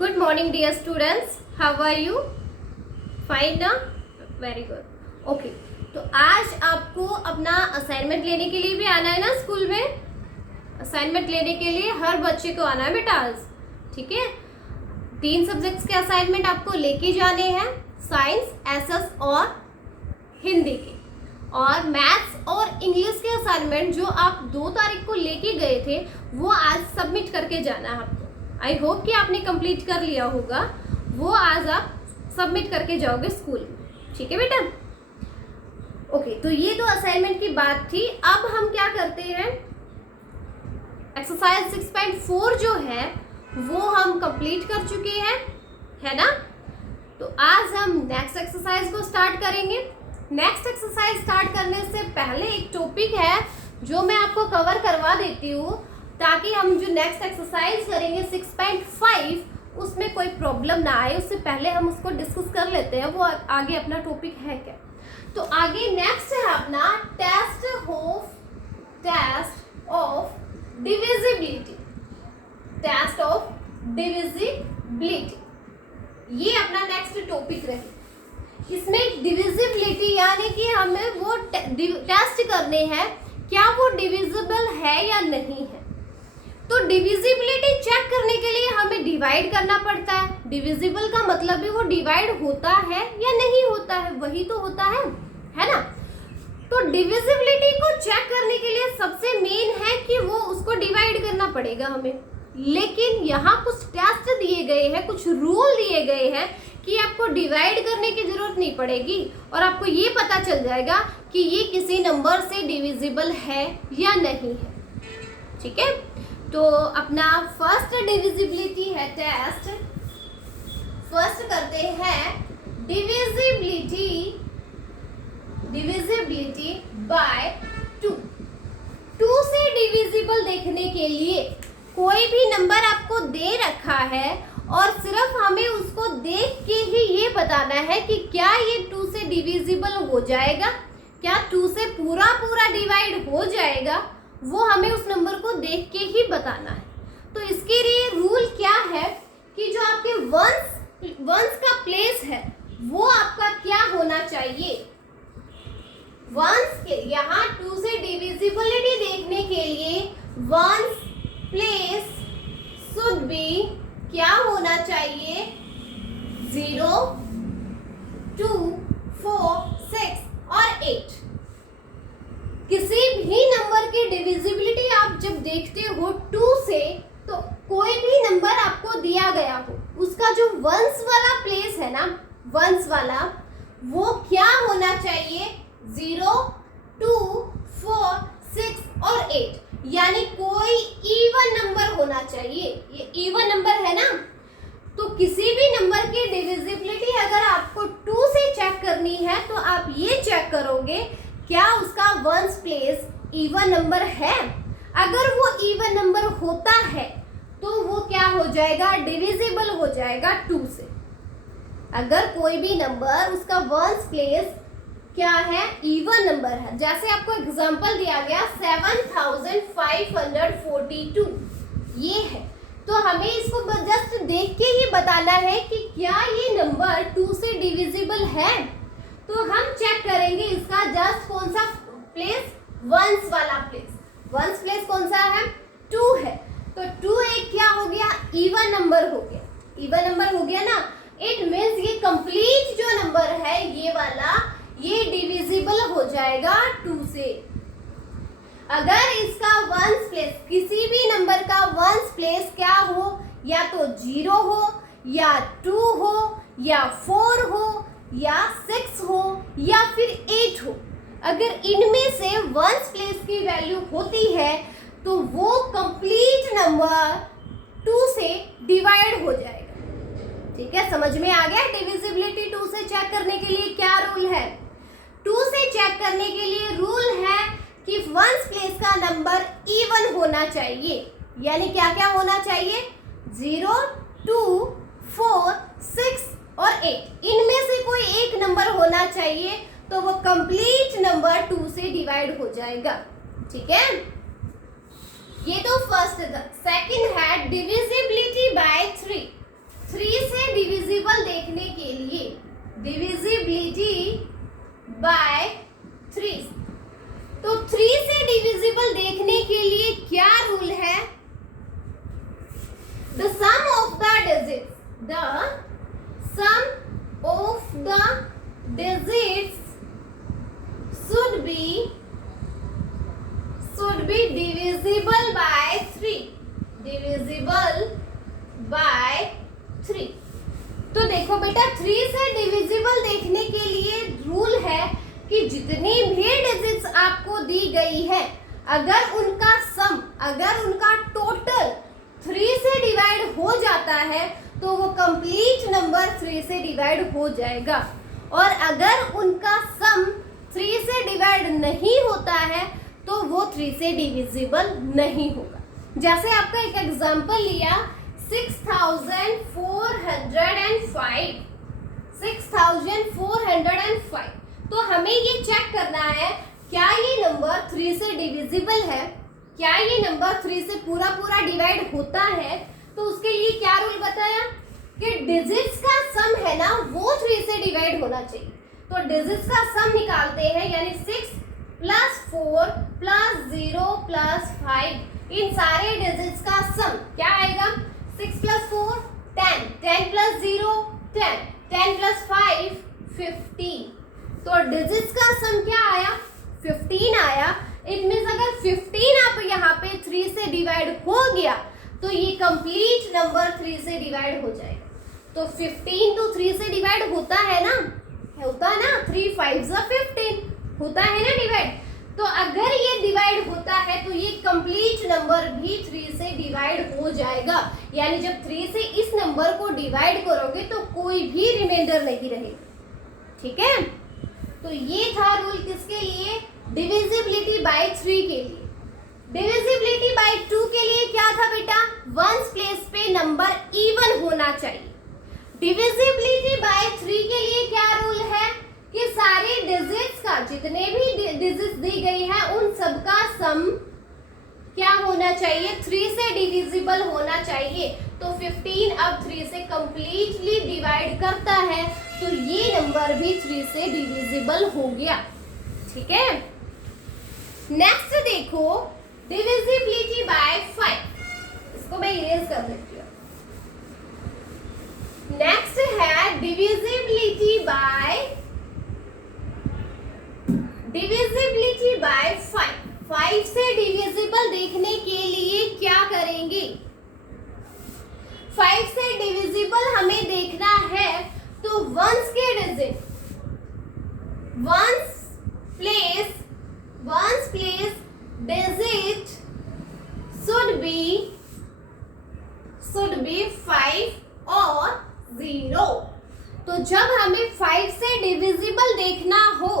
Good morning dear students. How are you? Fine ना? Very good. Okay. तो आज आपको अपना असाइनमेंट लेने के लिए भी आना है ना स्कूल में. असाइनमेंट लेने के लिए हर बच्चे को आना है बेटा आज. ठीक है. 3 सब्जेक्ट्स के असाइनमेंट आपको लेके जाने हैं. साइंस, एसएस और हिंदी के. और मैथ्स और इंग्लिश के असाइनमेंट जो आप 2 तारीख को लेके गए थे वो आज सबमिट करके जाना है आपको. आई होप कि आपने कंप्लीट कर लिया होगा. वो आज आप सबमिट करके जाओगे स्कूल में. ठीक है बेटा. ओके. तो ये तो असाइनमेंट की बात थी. अब हम क्या करते हैं, एक्सरसाइज 6.4 जो है वो हम कंप्लीट कर चुके हैं, है ना. तो आज हम नेक्स्ट एक्सरसाइज को स्टार्ट करेंगे. नेक्स्ट एक्सरसाइज स्टार्ट करने से पहले एक टॉपिक है जो मैं आपको कवर करवा देती हूँ ताकि हम जो नेक्स्ट एक्सरसाइज करेंगे 6.5 उसमें कोई प्रॉब्लम ना आए. उससे पहले हम उसको डिस्कस कर लेते हैं वो आगे अपना टॉपिक है क्या. तो आगे नेक्स्ट है अपना test of divisibility. Test of divisibility ये अपना नेक्स्ट टॉपिक रहे. इसमें डिविजिबिलिटी यानी कि हमें वो टेस्ट करने हैं क्या वो डिविजिबल है या नहीं है. तो डिविजिबिलिटी चेक करने के लिए हमें डिवाइड करना पड़ता है. डिविजिबल का मतलब है वो डिवाइड होता है या नहीं होता है, वही तो होता है ना. तो डिविजिबिलिटी को चेक करने के लिए सबसे मेन है कि वो उसको डिवाइड करना पड़ेगा हमें. लेकिन यहाँ कुछ टेस्ट दिए गए हैं, कुछ रूल दिए गए हैं कि आपको डिवाइड करने की जरूरत नहीं पड़ेगी और आपको ये पता चल जाएगा कि ये किसी नंबर से डिविजिबल है या नहीं है. ठीक है. तो अपना फर्स्ट डिविजिबिलिटी है टेस्ट. फर्स्ट करते हैं डिविजिबिलिटी बाय 2. 2 से डिविजिबल देखने के लिए कोई भी नंबर आपको दे रखा है और सिर्फ हमें उसको देख के ही ये बताना है कि क्या ये 2 से डिविजिबल हो जाएगा, क्या 2 से पूरा डिवाइड हो जाएगा. वो हमें उस नंबर को देख के ही बताना है. तो इसके लिए रूल क्या है कि जो आपके वंस का प्लेस है वो आपका क्या होना चाहिए. वंस के यहाँ 2 से डिविजिबिलिटी देखने के लिए वंस प्लेस शुड बी क्या होना चाहिए 0, 2, 4, 6 और 8. किसी भी नंबर की डिविजिबिलिटी आप जब देखते हो 2 से तो कोई भी नंबर आपको दिया गया हो उसका जो वंस वाला प्लेस है ना, वंस वाला वो क्या होना चाहिए 0, 2, 4, 6 और 8. यानी कोई इवन नंबर होना चाहिए. ये इवन नंबर है ना. तो किसी भी नंबर की डिविजिबिलिटी अगर आपको 2 से चेक करनी है तो आप ये चेक करोगे क्या उसका वंस प्लेस इवन नंबर है. अगर वो इवन नंबर होता है तो वो क्या हो जाएगा, डिविजिबल हो जाएगा 2 से. अगर कोई भी नंबर उसका वंस प्लेस क्या है, इवन नंबर है. जैसे आपको एग्जांपल दिया गया 7542 ये है. तो हमें इसको जस्ट देख के ही बताना है कि क्या ये नंबर 2 से डिविजिबल है. तो हम चेक करेंगे इसका जस्ट कौन सा प्लेस, वंस वाला प्लेस. वंस प्लेस कौन सा है, 2 है. तो 2 एक क्या हो गया, इवन नंबर हो गया. इवन नंबर हो गया ना. इट मीन्स ये कंप्लीट जो नंबर है ये वाला ये डिविजिबल हो जाएगा 2 से. अगर इसका वंस प्लेस किसी भी नंबर का वंस प्लेस क्या हो, या तो 0 हो या 2 हो या 4 हो या 6 हो या फिर 8 हो. अगर इनमें से वंस प्लेस की वैल्यू होती है तो वो कंप्लीट नंबर 2 से डिवाइड हो जाएगा. ठीक है. समझ में आ गया डिविजिबिलिटी 2 से चेक करने के लिए क्या रूल है. 2 से चेक करने के लिए रूल है कि वंस प्लेस का नंबर इवन होना चाहिए. यानी क्या क्या होना चाहिए, 0, 2, 4, 6 और 8. इनमें से कोई एक नंबर होना चाहिए तो वो कंप्लीट नंबर 2 से डिवाइड हो जाएगा. ठीक है. ये तो फर्स्ट था. सेकंड है डिविजिबिलिटी बाय 3. Divisibility bye 3। तो 3 से डिविजिबल देखने के लिए क्या रूल है? The sum of the digits, the sum of the digits should be divisible by 3, divisible by 3। तो देखो बेटा 3 से डिविजिबल देखने के लिए रूल है कि जितनी भी डिजिट्स आपको दी गई है, अगर उनका सम, अगर उनका टोटल 3 से डिवाइड हो जाता है तो वो कंप्लीट नंबर 3 से डिवाइड हो जाएगा, और अगर उनका सम 3 से डिवाइड नहीं होता है तो वो 3 से डिविजिबल नहीं होगा। जैसे आपका एक एग्जांपल लिया 6405, 6405। तो हमें ये चेक करना है क्या ये नंबर 3 से डिविजिबल है, क्या ये नंबर 3 से पूरा पूरा डिवाइड होता है। तो उसके लिए क्या रूल बताया कि डिजिट्स का सम है ना वो 3 से डिवाइड होना चाहिए। तो डिजिट्स का सम निकालते हैं, यानी 6 + 4 + 0 + 5, इन सारे डिजिट्स का सम क्या आएगा? 6 + 4 10, 10 + 0 10, 10 + 5 15। तो डिजिट्स का सम क्या आया? 15 आया। इट मींस अगर 15 आप यहाँ पे 3 से डिवाइड हो गया तो ये कंप्लीट नंबर 3 से डिवाइड हो जाएगा। तो 15 तो 3 से डिवाइड होता है ना, 3 5 15 होता है ना डिवाइड। तो अगर ये डिवाइड होता है तो ये कंप्लीट नंबर भी 3 से डिवाइड हो जाएगा, यानी जब 3 से इस नंबर को डिवाइड करोगे तो कोई भी रिमाइंडर नहीं रहेगा। ठीक है, तो ये था रूल किसके लिए? डिविजिबिलिटी बाय 3 के लिए। डिविजिबिलिटी बाय 2 के लिए क्या था बेटा? वंस प्लेस पे नंबर इवन होना चाहिए। डिविजिबिलिटी बाय 3 के लिए क्या रूल है कि सारे डिजिट्स का, जितने भी डिजिट्स दी गई है उन सबका सम क्या होना चाहिए? 3 से डिविजिबल होना चाहिए। तो 15 अब 3 से कंप्लीटली डिवाइड करता है, तो ये नंबर भी 3 से डिविजिबल हो गया। ठीक है, नेक्स्ट देखो डिविजिबिलिटी बाय 5। इसको मैं इरेज कर देती हूँ। नेक्स्ट है डिविजिबिलिटी बाय 5। 5 से डिविजिबल देखने के लिए क्या करेंगे? 5 से डिविजिबल हमें देखना है तो वंस के digit, once place digit should be 5 और 0। तो जब हमें 5 से डिविजिबल देखना हो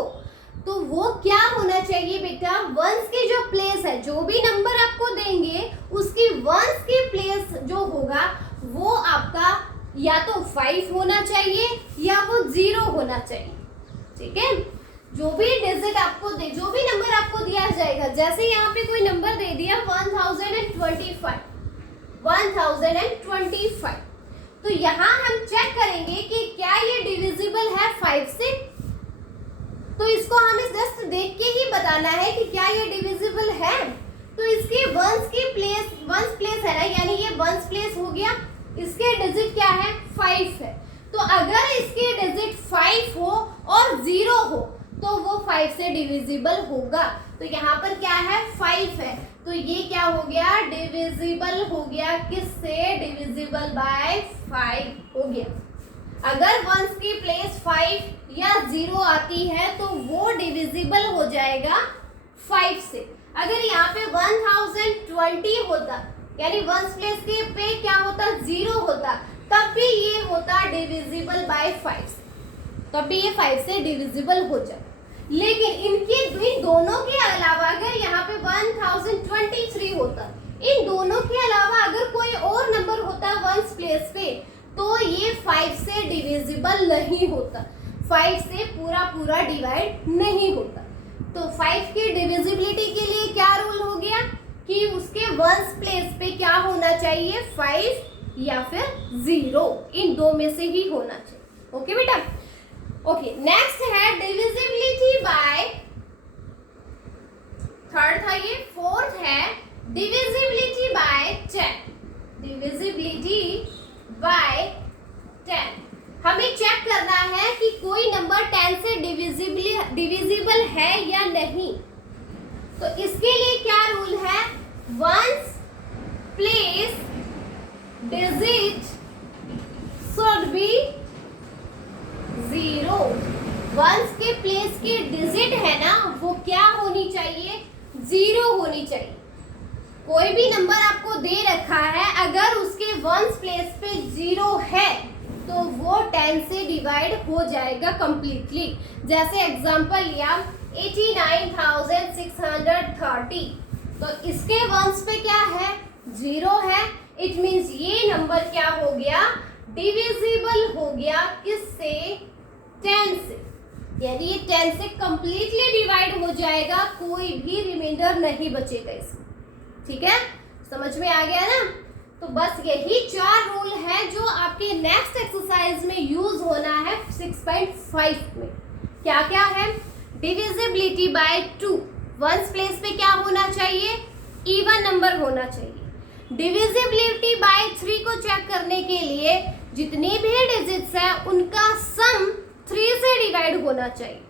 तो वो क्या होना चाहिए बेटा? वंस की जो प्लेस है, जो भी नंबर आपको देंगे उसकी वंस की प्लेस जो होगा वो आपका या तो 5 होना चाहिए या वो 0 होना चाहिए। ठीक है, जो भी डिजिट आपको दे, जो भी नंबर आपको दिया जाएगा, जैसे यहाँ पे कोई नंबर दे दिया 1025, तो यहाँ हम चेक करेंगे कि क्या ये डिविजिबल है 5 से। तो इसको हमें जस्ट देख के ही बताना है कि क्या ये डिविजिबल है। तो इसके वंस प्लेस है ना, यानी ये वंस प्लेस हो गया, इसके डिजिट क्या है? 5 है। तो अगर इसके डिजिट 5 हो और 0 हो तो वो 5 से डिविजिबल होगा। तो यहाँ पर क्या है? 5 है, तो ये क्या हो गया? डिविजिबल हो गया। किससे? डिविजिबल बाय 5 हो गया। अगर वंस की प्लेस 5 या 0 आती है तो वो डिविजिबल हो जाएगा 5 से। अगर यहाँ पे 1020 होता, यानी वंस प्लेस के पे क्या होता? 0 होता, तब भी ये होता डिविजिबल बाय 5 से, तब भी ये 5 से डिविजिबल हो जाए। लेकिन इन दोनों के अलावा अगर यहाँ पे 1023 होता, इन दोनों के अलावा अगर कोई और नंबर होता वंस प्लेस पे, तो ये 5 से डिविजिबल नहीं होता, 5 से पूरा डिवाइड नहीं होता। तो 5 की डिविजिबिलिटी के लिए क्या रूल हो गया कि उसके वंस प्लेस पे क्या होना चाहिए? 5 या फिर 0, इन दो में से ही होना चाहिए। ओके बेटा, ओके, नेक्स्ट है डिविजिबिलिटी बाय, थर्ड था ये, फोर्थ है डिविजिबिलिटी बाय 10। डिविजिबिलिटी बाय 10, हमें चेक करना है कि कोई नंबर 10 से डिविजिबल है या नहीं। तो इसके लिए क्या रूल है, once place digit should be 0। Once के प्लेस की डिजिट है ना, वो क्या होनी चाहिए, 0 होनी चाहिए। कोई भी नंबर आपको दे रखा है, अगर उसके वंस प्लेस पे 0 है तो वो 10 से डिवाइड हो जाएगा कंप्लीटली। जैसे एग्जांपल लिया 89,630, तो इसके वंस पे क्या है, 0 है। इट मींस ये नंबर क्या हो गया, डिविजिबल हो गया किससे, 10 से। यानी ये 10 से कंप्लीटली डिवाइड हो जाएगा, कोई भी रिमाइंडर नहीं बचेगा इसमें। ठीक है, समझ में आ गया ना। तो बस यही 4 रूल है जो आपके नेक्स्ट एक्सरसाइज में यूज होना है 6.5 में। क्या क्या है, डिविजिबिलिटी बाय 2, वंस प्लेस पे क्या होना चाहिए, इवन नंबर होना चाहिए। डिविजिबिलिटी बाय 3 को चेक करने के लिए जितनी भी डिजिट्स है उनका सम 3 से डिवाइड होना चाहिए।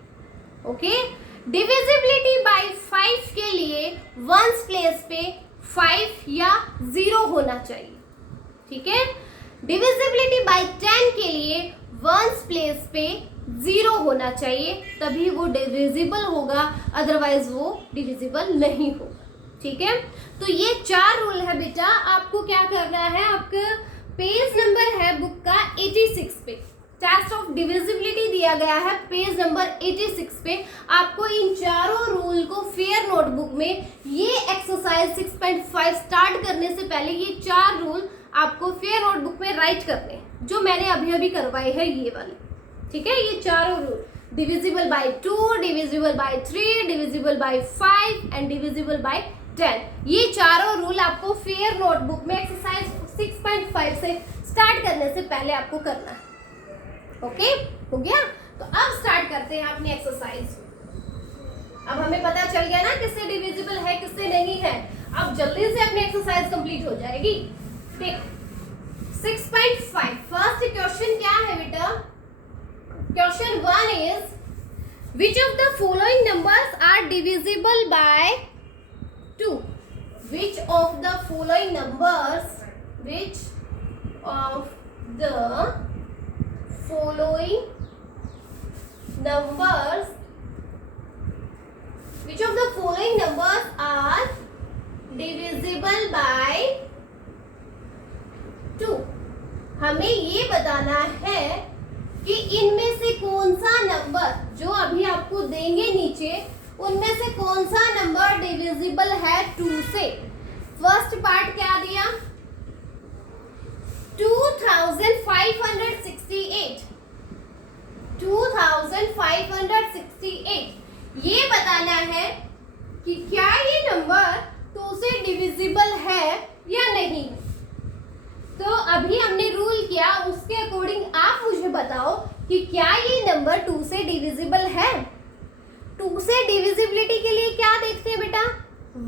ओके, डिविजिबिलिटी बाय 5 के लिए वंस प्लेस पे 5 या 0 होना चाहिए। ठीक है, डिविजिबिलिटी बाय 10 के लिए वंस प्लेस पे 0 होना चाहिए, तभी वो डिविजिबल होगा, अदरवाइज वो डिविजिबल नहीं होगा। ठीक है, तो ये 4 रूल है बेटा। आपको क्या करना है, आपका पेज नंबर है बुक का 86 पे, टेस्ट ऑफ डिविजिबिलिटी दिया गया है पेज नंबर 86 पे। आपको इन चारों रूल को फेयर नोटबुक में, ये एक्सरसाइज 6.5 स्टार्ट करने से पहले ये 4 रूल आपको फेयर नोटबुक में राइट करने हैं, जो मैंने अभी अभी करवाए हैं ये वाले। ठीक है, ये चारों rule, divisible by 2, divisible by 3, divisible by 5 and divisible by 10, ये चारों रूल आपको फेयर नोटबुक में एक्सरसाइज 6.5 से स्टार्ट करने से पहले आपको करना है। ओके, हो गया। तो अब स्टार्ट करते हैं अपनी एक्सरसाइज। अब हमें पता चल गया ना किससे डिविजिबल है किससे नहीं है। अब जल्दी से अपनी एक्सरसाइज कंप्लीट हो जाएगी। देखो 6.5 फर्स्ट क्वेश्चन क्या है बेटा, question 1 is which of the following numbers are divisible by 2। Which of the following numbers, which of the following numbers, which of the following numbers are divisible by 2। हमें ये बताना है कि इनमें से कौन सा नंबर, जो अभी आपको देंगे नीचे, उनमें से कौन सा नंबर डिविजिबल है 2 से। फर्स्ट पार्ट क्या दिया, 2568, 2568। ये बताना है कि क्या ये नंबर 2 से डिविजिबल है या नहीं। तो अभी हमने रूल किया, उसके अकॉर्डिंग आप मुझे बताओ कि क्या ये नंबर 2 से डिविजिबल है। 2 से डिविजिबिलिटी के लिए क्या देखते हैं बेटा,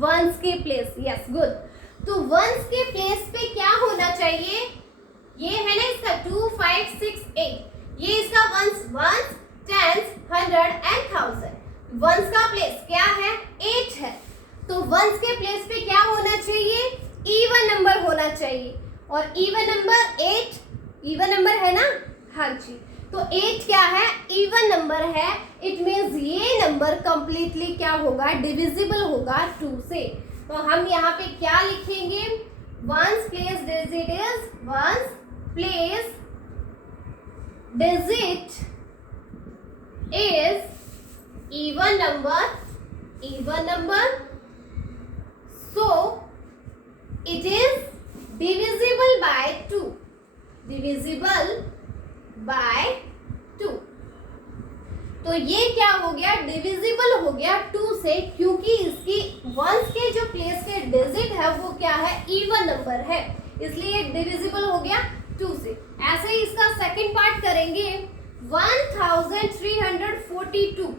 वंस के प्लेस। Yes, good. तो वंस के प्लेस पे क्या होना चाहिए, ये है ना इसका 2568, ये इसका वंस, 10, 100 एंड 1000। वंस का प्लेस क्या है, 8 है। तो वंस के प्लेस पे क्या होना चाहिए, इवन नंबर होना चाहिए। और इवन नंबर 8 इवन नंबर है ना, हाँ जी। तो 8 क्या है, इवन नंबर है। इट मींस ये नंबर कंप्लीटली क्या होगा, डिविजिबल होगा 2 से। तो हम यहाँ पे क्या लिखेंगे, once place digit is, ones place digit is even number, so it is divisible by 2, divisible by 2। तो ये क्या हो गया, डिविजिबल हो गया 2 से, क्योंकि इसकी वंस के जो प्लेस के डिजिट है वो क्या है, इवन नंबर है, इसलिए डिविजिबल हो गया 2 से। ऐसे ही इसका सेकंड पार्ट करेंगे, 1342,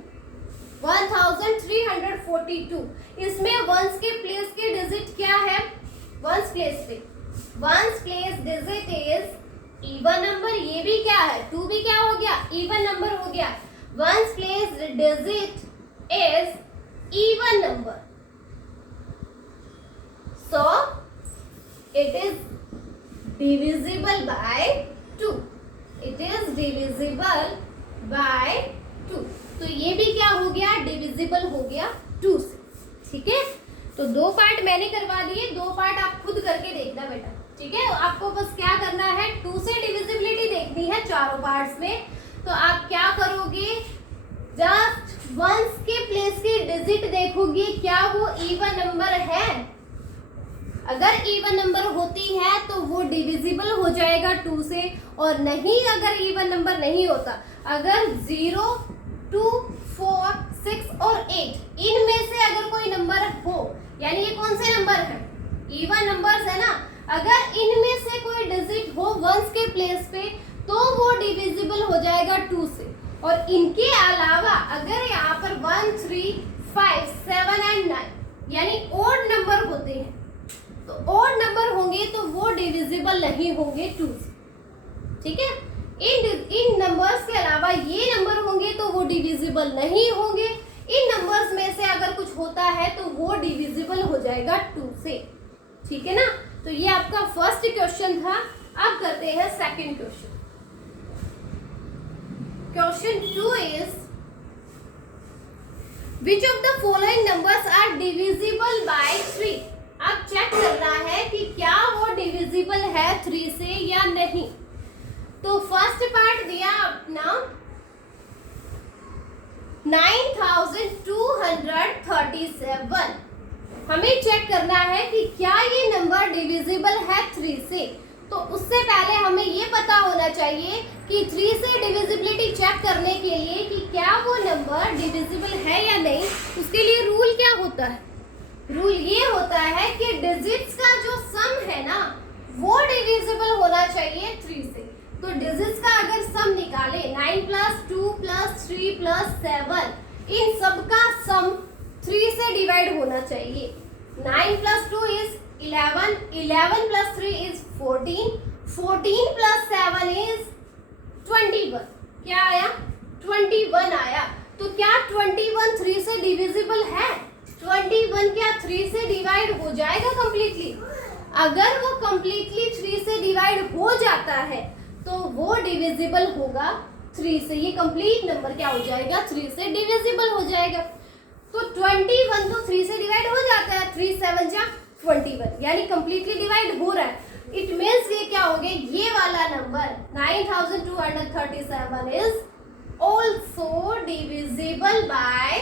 1342। इसमें वंस के प्लेस के डिजिट क्या है? वंस प्लेस पे once place digit is even number. ये भी क्या है? 2 भी क्या हो गया? इवन नंबर हो गया। Once place digit is even number, so it is divisible by 2, it is divisible by 2। तो ये भी क्या हो गया? डिविजिबल हो गया 2 से। ठीक है, तो 2 पार्ट मैंने करवा दिए, 2 पार्ट आप खुद करके देखना बेटा। ठीक है, आपको बस क्या करना है, 2 से डिविजिबिलिटी देखनी है चारों पार्ट्स में। तो आप क्या करोगे? जस्ट वंस के प्लेस के डिजिट देखोगे, क्या वो इवन नंबर है? अगर इवन नंबर होती है तो वो डिविजिबल हो जाएगा 2 से, और नहीं अगर इवन नंबर नहीं होता, अगर 0, 2, 4, 6 और 8 इनमें से अगर कोई नंबर हो, यानी ये कौन से नंबर है? इवन नंबर्स है ना। अगर इनमें से कोई डिजिट हो वंस के प्लेस पे तो वो डिविजिबल हो जाएगा 2 से। और इनके अलावा अगर यहाँ पर 1, 3, 5, 7 एंड 9 यानी ओड नंबर होते हैं, तो ओड नंबर होंगे तो वो डिविजिबल नहीं होंगे 2 से। ठीक है, इन नंबर्स के अलावा ये नंबर होंगे तो वो डिविजिबल नहीं होंगे। इन नंबर्स में से अगर कुछ होता है तो वो डिविजिबल हो जाएगा 2 से। ठीक है ना, तो ये आपका फर्स्ट क्वेश्चन था। अब करते हैं second question. Question 2 is which of the following numbers are divisible by 3? अब चेक करना है कि क्या वो डिविजिबल है 3 से या नहीं। तो फर्स्ट पार्ट दिया अपना 9237। हमें चेक करना है कि क्या ये नंबर डिविजिबल है 3 से। तो उससे पहले हमें ये पता होना चाहिए कि 3 से डिविजिबिलिटी चेक करने के लिए कि क्या वो नंबर डिविजिबल है या नहीं। उसके लिए रूल क्या होता है? रूल ये होता है कि डिजिट्स का जो सम है ना वो डिविजिबल होना चाहिए 3 से। तो डिजिट्स का अगर सम निकाले 9 + 2 + 3 + 7, इन सब का सम 3 से डिवाइड होना चाहिए। 9 + 2 इज 11, 11 + 3 इज 14, 14 + 7 इज 21। क्या आया? 21 आया। तो क्या 21 3 से डिविजिबल है? 21 क्या 3 से डिवाइड हो जाएगा कंप्लीटली? अगर वो कंप्लीटली 3 से डिवाइड हो जाता है तो वो डिविजिबल होगा 3 से। ये कंप्लीट नंबर क्या हो जाएगा? 3 से डिविजिबल हो जाएगा। तो 21 तो 3 से डिवाइड हो जाता है, 3 7 जा 21, यानी कंप्लीटली डिवाइड हो रहा है। इट मीन्स ये क्या हो गया? ये वाला number 9237 is also divisible by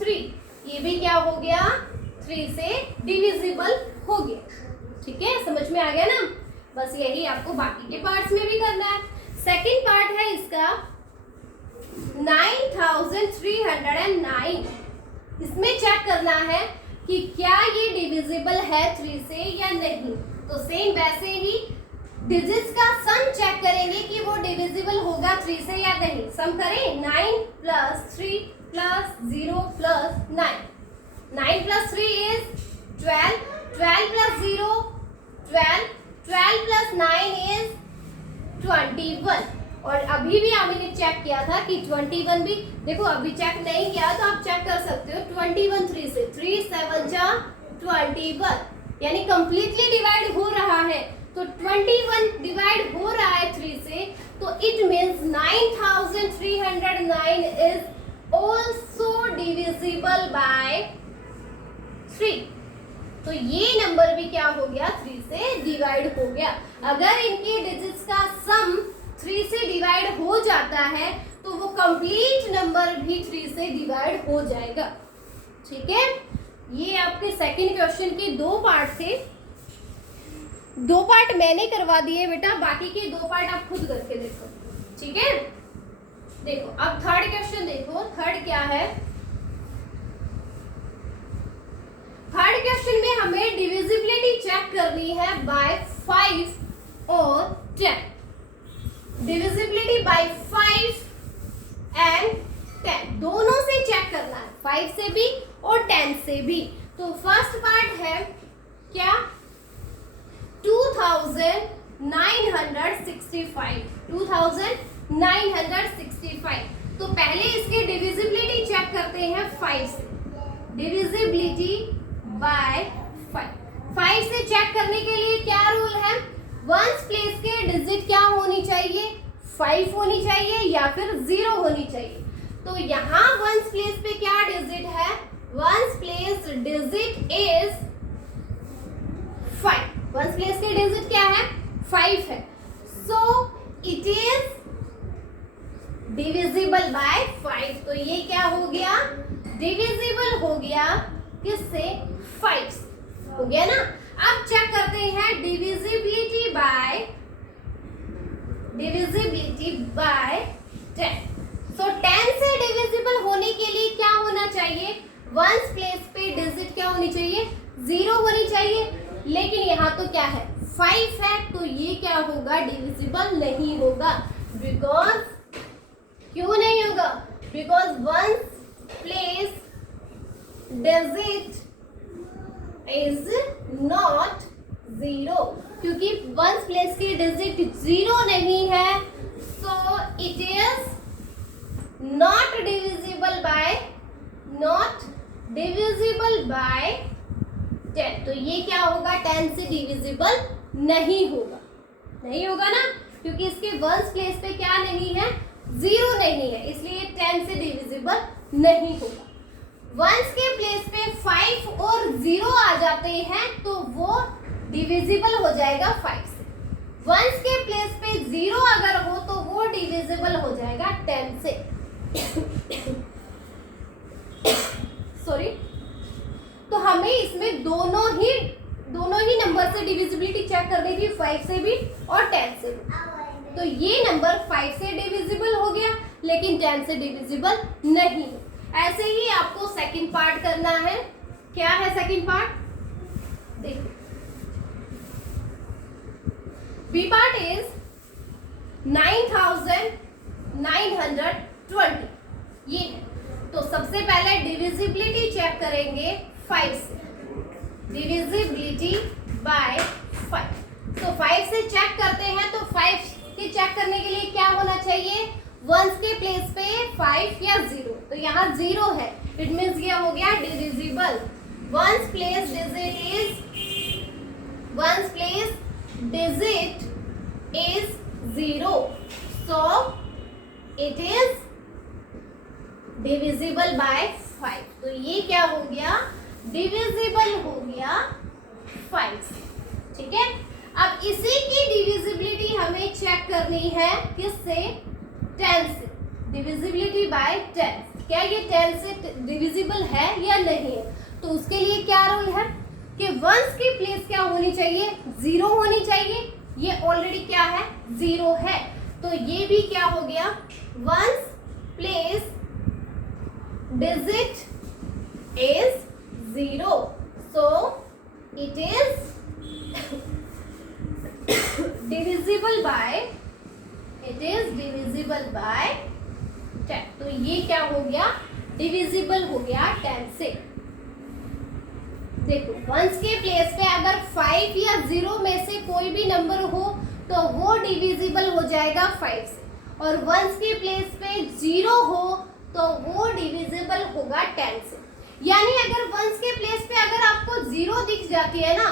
3। ये भी क्या हो गया? 3 से डिविजिबल हो गया। ठीक है, समझ में आ गया ना? बस यही आपको बाकी के पार्ट्स में भी करना है। सेकंड पार्ट है इसका 9309। इसमें चेक करना है कि क्या ये डिविजिबल है 3 से या नहीं। तो सेम वैसे ही डिजिट्स का सम चेक करेंगे कि वो डिविजिबल होगा 3 से या नहीं। सम करें 9 + 3 + 0 + 9। 9 + 3 इज 12, 12 + 0 12, 12 + 9 इज 21। और अभी भी हमने चेक किया था कि 21 भी, देखो अभी चेक नहीं किया तो आप चेक कर सकते हो। 21 3 से, 3 7 जा 21, यानी कंप्लीटली डिवाइड हो रहा है। तो 21 डिवाइड हो रहा है 3 से, तो it means 9309 is also divisible by 3। तो ये नंबर भी क्या हो गया? 3 से डिवाइड हो गया। अगर इनके डिजिट्स का सम 3 से डिवाइड हो जाता है तो वो कंप्लीट नंबर भी 3 से डिवाइड हो जाएगा। ठीक है, ये आपके सेकंड क्वेश्चन के 2 पार्ट थे। 2 पार्ट मैंने करवा दिए बेटा, बाकी के 2 पार्ट आप खुद करके देखो। ठीक है, देखो अब थर्ड क्वेश्चन देखो। थर्ड क्या है? थर्ड क्वेश्चन में हमें डिविजिबिलिटी चेक करनी है बाय 5 और 10। डिविजिबिलिटी बाय 5 एंड 10 दोनों से चेक करना है, 5 से भी और 10 से भी। तो फर्स्ट पार्ट है क्या, 2965, 2965। तो पहले इसके डिविजिबिलिटी चेक करते हैं 5 से, डिविजिबिलिटी बाय 5 से चेक करने के लिए क्या रूल है, वंस प्लेस के डिजिट क्या होनी चाहिए, 5 होनी चाहिए या फिर 0 होनी चाहिए। तो यहाँ वंस प्लेस पे क्या डिजिट है, once place digit is 5, ones place के डिजिट क्या है, 5 है। So it is divisible by 5। तो ये क्या हो गया, डिविजिबल हो गया किससे, 5 से, हो गया ना। अब चेक करते हैं डिविजिबिलिटी बाय 10। सो 10 से डिविजिबल होने के लिए क्या होना चाहिए, वंस प्लेस पे डिजिट क्या होनी चाहिए, 0 होनी चाहिए। लेकिन यहाँ तो क्या है, 5 है, तो ये क्या होगा, डिविजिबल नहीं होगा। बिकॉज क्यों नहीं होगा, because once place digit is not 0, क्योंकि वंस प्लेस की डिजिट 0 नहीं है। So it is not divisible by 10। तो ये क्या होगा, 10 से डिविजिबल नहीं होगा ना, क्योंकि इसके वंस प्लेस पे क्या नहीं है, 0 नहीं है, इसलिए 10 से डिविजिबल नहीं होगा। वंस के प्लेस पे 5 और 0 आ जाते हैं तो वो डिविजिबल हो जाएगा 5 से। वंस के प्लेस पे 0 अगर हो तो वो डिविजिबल हो जाएगा 10 से। सॉरी, तो हमें इसमें दोनों ही नंबर से डिविजिबिलिटी चेक करनी थी, 5 से भी और 10 से भी। तो ये नंबर 5 से डिविजिबल हो गया लेकिन 10 से डिविजिबल नहीं है। ऐसे ही आपको सेकंड पार्ट करना है। क्या है सेकंड पार्ट, देखो, बी पार्ट इज 9920, ये है। तो सबसे पहले डिविजिबिलिटी चेक करेंगे 5 से, डिविजिबिलिटी बाय 5। तो 5 से चेक करते हैं, तो 5 के चेक करने के लिए क्या होना चाहिए, वंस के प्लेस पे 5 या 0। तो यहाँ 0 है, इट मीन्स ये हो गया divisible. Once place digit is 0, so it is divisible by 5। तो ये क्या हो गया, डिविजिबल हो गया 5 से। ठीक है, अब इसी की डिविजिबिलिटी हमें चेक करनी है किससे, 10 से, डिविजिबिलिटी बाय 10। क्या ये 10 से डिविजिबल है या नहीं है। तो उसके लिए क्या रूल है कि वंस की प्लेस क्या होनी चाहिए, 0 होनी चाहिए। ये ऑलरेडी क्या है, 0 है, तो ये भी क्या हो गया, once place digit is 0, so it is divisible by 10। तो ये क्या हो गया, डिविजिबल हो गया 10 से। देखो, वंस के प्लेस पे अगर 5 या 0 में से कोई भी नंबर हो तो वो डिविजिबल हो जाएगा 5 से, और वंस के प्लेस पे 0 हो तो वो डिविजिबल होगा 10 से। यानी अगर वंस के प्लेस पे अगर आपको 0 दिख जाती है ना,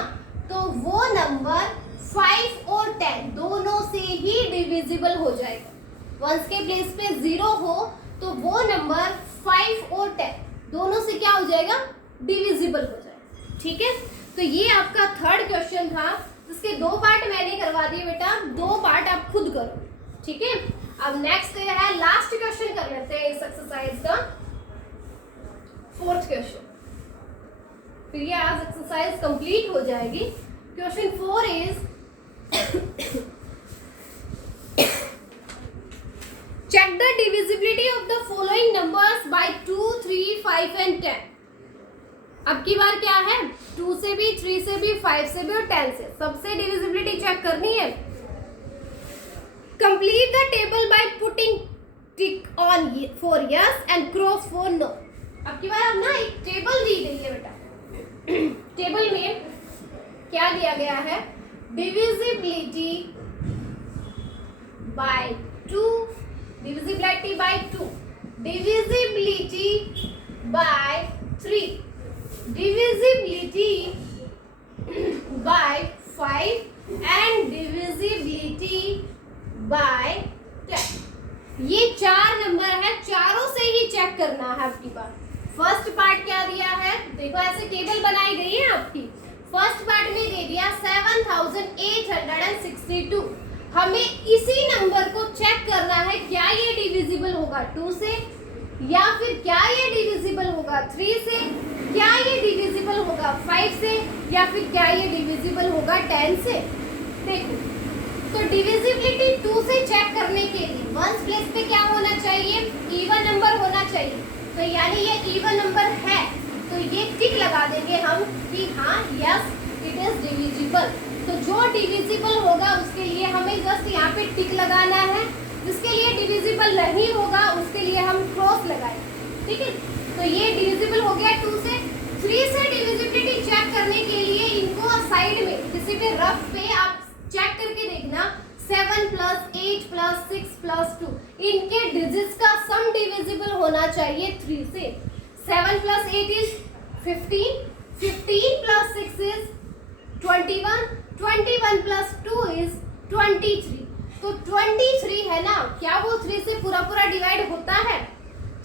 तो वो नंबर 5 और 10 दोनों से ही डिविजिबल हो जाएगा। वंस के प्लेस पे 0 हो तो वो नंबर 5 और 10 दोनों से क्या हो जाएगा, डिविजिबल हो जाएगा। ठीक है, तो ये आपका थर्ड क्वेश्चन था, जिसके 2 पार्ट मैंने करवा दिए बेटा, 2 पार्ट आप खुद करो। ठीक है, अब नेक्स्ट है, लास्ट क्वेश्चन कर लेते हैं इस एक्सरसाइज का, 4th क्वेश्चन, फिर ये आज एक्सरसाइज कंप्लीट हो जाएगी। Question 4 is check the divisibility of the following numbers by 2, 3, 5 and 10। अब की बार क्या है, 2 से भी, 3 से भी, 5 से भी और 10 से, सबसे डिविजिबिलिटी चेक करनी है। Complete the table by putting tick on for yes and cross for no. अब की बार हम ना एक टेबल दी गई है बेटा, टेबल में क्या दिया गया है, divisibility bye 2, divisibility bye 2, divisibility bye 3, divisibility bye 5 and divisibility bye 10। ये 4 नंबर है, चारों से ही चेक करना है आपकी बार। फर्स्ट पार्ट क्या दिया है, देखो ऐसे टेबल बनाई गई है आपकी। फर्स्ट पार्ट में दे दिया 7862। हमें इसी नंबर को चेक करना है, क्या ये डिविजिबल होगा 2 से, या फिर क्या ये डिविजिबल होगा 3 से, क्या ये डिविजिबल होगा 5 से, या फिर क्या ये डिविजिबल होगा 10 से। देखो तो डिविजिबिलिटी 2 से चेक करने के लिए वंस प्लेस पे क्या होना चाहिए, इवन नंबर होना चाहिए। तो यानी ये इवन नंबर है, तो ये टिक लगा देंगे हम कि हाँ यस इट इज डिविजिबल। तो जो डिविजिबल होगा उसके लिए हमें जस्ट यहाँ पे टिक लगाना है, जिसके लिए डिविजिबल नहीं होगा उसके लिए हम क्रॉस लगाएंगे, ठीक है। तो ये डिविजिबल हो गया 2 से। 3 से डिविजिबिलिटी चेक करने के लिए इनको साइड में किसी भी रफ पे आप चेक करके देखना, 7 + 8 + 6 + 2 इनके डिजिट्स का सम डिविजिबल होना चाहिए 3 से। 7 + 8 इज 15, 15 + 6 इज 21, 21 + 2 इज 23। तो 23 है ना, क्या वो 3 से पूरा पूरा डिवाइड होता है?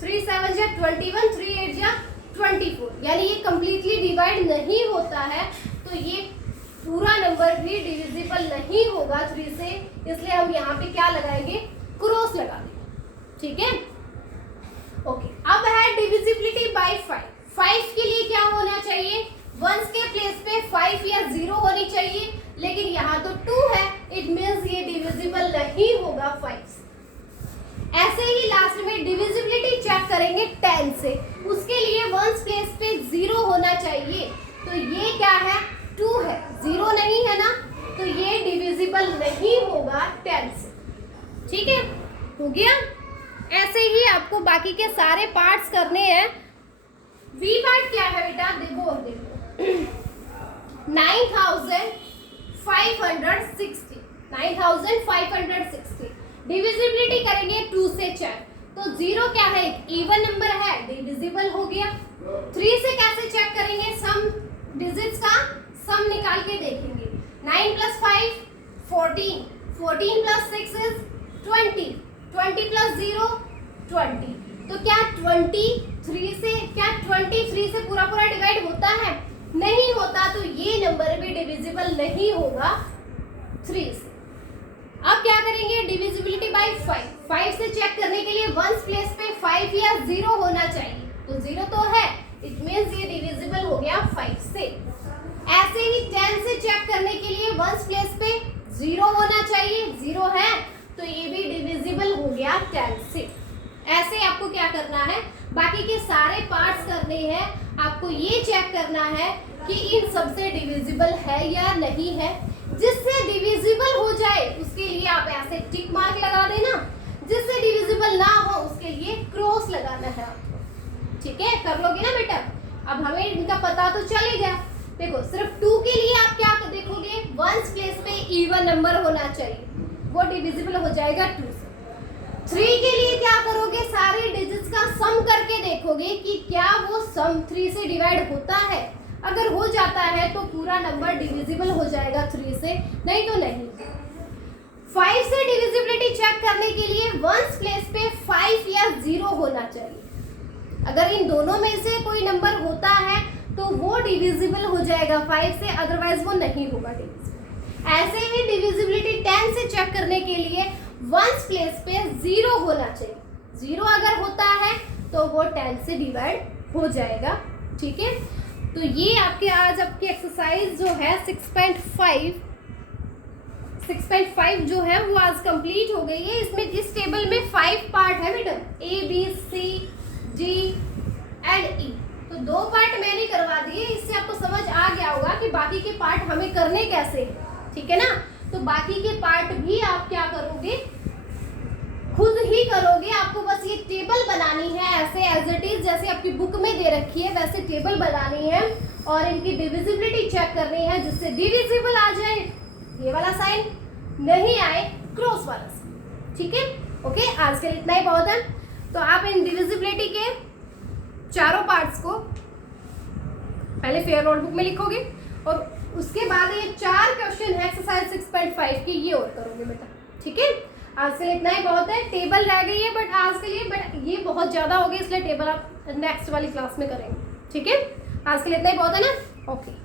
3 7 जा 21, 3 8 जा 24, यानी ये कंप्लीटली डिवाइड नहीं होता है। तो ये पूरा नंबर भी डिविजिबल नहीं होगा 3 से, इसलिए हम यहाँ पे क्या लगाएंगे, क्रॉस लगा देंगे, ठीक है। ओके, अब है डिविजिबिलिटी बाय 5। 5 के लिए क्या होना चाहिए, वंस के प्लेस पे 5 या 0 होनी चाहिए, लेकिन यहाँ तो 2 है, इट मीन्स ये डिविजिबल नहीं होगा 5 से। ऐसे ही लास्ट में डिविजिबिलिटी चेक करेंगे 10 से, उसके लिए वंस प्लेस पे 0 होना चाहिए। तो ये क्या है, 2 है, 0 नहीं है ना, तो ये डिविजिबल नहीं होगा 10 से, ठीक है, हो गया। ऐसे ही आपको बाकी के सारे पार्ट्स करने हैं। वी पार्ट क्या है बेटा, देखो 9560, 9560 डिविजिबिलिटी करेंगे 2 से चेक। तो 0 क्या है, इवन नंबर है, डिविजिबल हो गया। 3 से कैसे चेक करेंगे, सम डिजिट्स का सम निकाल के देखेंगे। 9 + 5 14, 14 + 6 इज 20, 20 + 0 20। तो क्या 23 से पूरा पूरा डिवाइड होता है? नहीं होता, तो ये नंबर भी डिविजिबल नहीं होगा 3 से। अब क्या करेंगे, डिविजिबिलिटी बाय 5। 5 से चेक करने के लिए वंस प्लेस पे 5 या 0 होना चाहिए, तो 0 तो है, इट मीन्स ये डिविजिबल हो गया 5 से। ऐसे ही 10 से चेक करने के लिए वंस प्लेस पे 0 होना चाहिए, 0 है, तो ये भी डिविजिबल हो गया 10 से। ऐसे आपको क्या करना है, बाकी के सारे पार्ट्स करने हैं, आपको ये चेक करना है कि इन सबसे डिविजिबल है या नहीं है। जिससे डिविजिबल हो जाए उसके लिए आप ऐसे टिक मार्क लगा देना, जिससे डिविजिबल ना हो उसके लिए क्रॉस लगाना है आपको, ठीक है, कर लोगे ना बेटा। अब हमें इनका पता तो चल ही गया। देखो सिर्फ 2 के लिए आप क्या देखोगे, वंस प्लेस पे इवन नंबर होना चाहिए, वो डिविजिबल हो जाएगा 2 से। 3 के लिए क्या करोगे, सारे डिजिट्स का सम करके देखोगे कि क्या वो सम 3 से डिवाइड होता है। अगर हो जाता है तो पूरा नंबर डिविजिबल हो जाएगा 3 से, नहीं तो नहीं। 5 से डिविजिबिलिटी चेक करने के लिए वंस प्लेस पे 5 या 0 होना चाहिए। अगर इन दोनों में से कोई नंबर होता है तो वो डिविजिबल हो जाएगा 5 से, अदरवाइज वो नहीं होगा डिविजिबल। ऐसे ही डिविजिबिलिटी 10 से चेक करने के लिए वंस प्लेस पे 0 होना चाहिए। 0 अगर होता है तो वो 10 से डिवाइड हो जाएगा, ठीक है। तो ये आपके आज आपकी एक्सरसाइज जो है 6.5 जो है वो आज कंप्लीट हो गई है। इसमें इस टेबल में 5 पार्ट है बेटा, A B C D and E। तो 2 पार्ट मैंने करवा दिए, इससे आपको समझ आ गया होगा कि बाकी के पार्ट हमें करने कैसे हैं, ठीक है ना। तो बाकी के पार्ट भी आप क्या करोगे, खुद ही करोगे, आपको बस ये टेबल बनानी है ऐसे एज इट इज, जैसे आपकी बुक में दे रखी है वैसे टेबल बनानी है और इनकी डिविजिबिलिटी चेक करनी है, जिससे डिविजिबल आ जाए ये वाला साइन, नहीं आए क्रॉस वाला साइन। ठीक है, ओके, आज के लिए इतना ही बहुत है। तो आप इन डिविजिबिलिटी के चारों पार्ट्स को पहले फेयर नोटबुक में लिखोगे और उसके बाद ये 4 क्वेश्चन है एक्सरसाइज 6.5 के, ये और करोगे बेटा। ठीक है, आज के लिए इतना ही बहुत है। टेबल रह गई है बट आज के लिए, बट ये बहुत ज़्यादा हो गई, इसलिए टेबल आप नेक्स्ट वाली क्लास में करेंगे। ठीक है, आज के लिए इतना ही बहुत है ना, ओके।